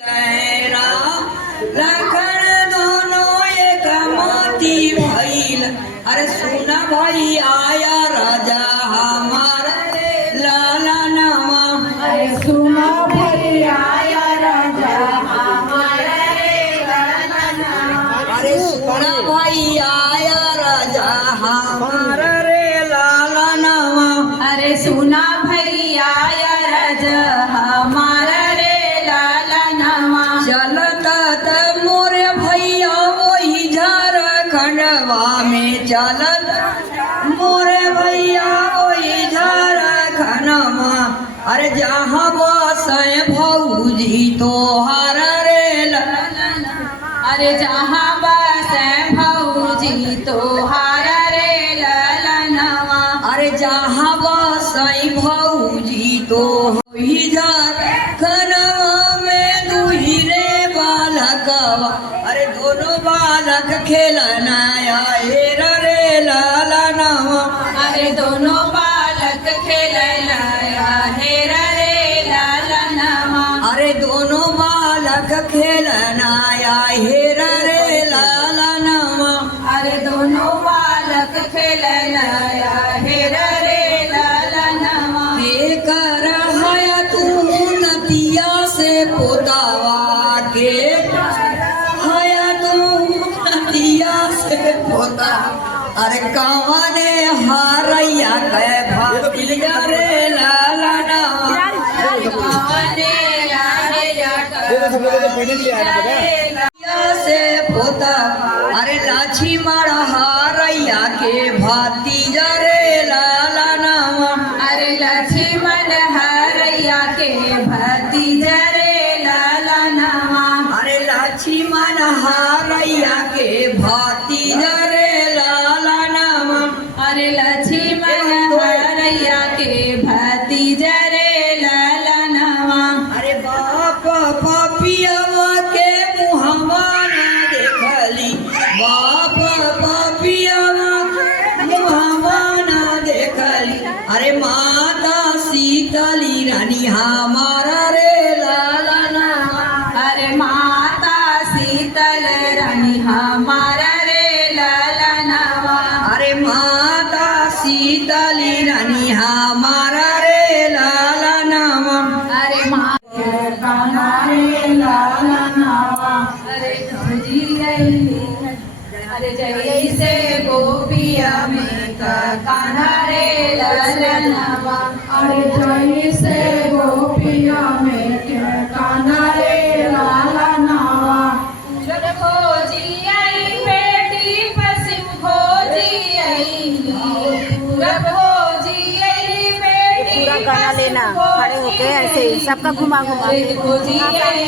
राम लखन दोनों एक मोती भइल। अरे सुना भाई आया राजा हमारा लाला नामा। अरे सुना भाई आया राजा हमारा लाला नामा। अरे सुना भाई आया राजा हमारा रे लाला नामा। अरे सुना भाई आया राजा हमारा रे लाला नामा। चलता त मोरे भैया वही झारखंडवा में चलत मोरे भैया वही झारखंडवा। अरे जहाँ बसे भौजी तोहार रे लाला नामा। अरे जहाँ बसे भौजी तोहार रे लाला नामा। अरे जहाँ बसे भौजी तो वही झारखंडवा में दुही रे बालकवा। अरे दोनों बालक खेलना आए रे लाला नामा। अरे दोनों बालक खेलना हेरा रे लाला नामा। अरे दोनों बालक खेलना आए रे लाला नामा। अरे दोनों बालक खेलना हेरा रे लाला नामा। कर हया तू नदिया से पोतावा के हया तू नदिया से पोता। अरे कवने हारैया के भतीजा रे लाला नामा। कवने यारे नदिया से पोता। अरे लाछी मार हारैया के भतीजा रे लाला नामा। अरे लक्ष्मण हरैया के भतीजा रे लाला नामा। अरे लक्ष्मण हारैया के भतीजा रे लाला नामा। अरे लक्ष्मण हरैया के भतीजा रे लाला नामा। अरे बाप पपियवा के मुहवा न देखली। बाप पपियवा मुहवा न देखली। अरे माता सीतली रानी हमारा रे लाला नामा। अरे माता शीतल रानी हमारा रे लाला नामा। अरे माता सीतली रानी हमारा रे लाला नामा। अरे कान्हा रे लाला नामा। अरे खोजी रही अरे जैसे गोपिया में कान्हा रे लाला नामा। अरे जैसे गोपिया में कान्हा रे लाला नामा। खोजी आई बेटी पश्चिम खोजी आई खोजी आई बेटी पूरा गाना लेना खड़े होके ऐसे ही सबका घुमा घुमा के। खोजी आई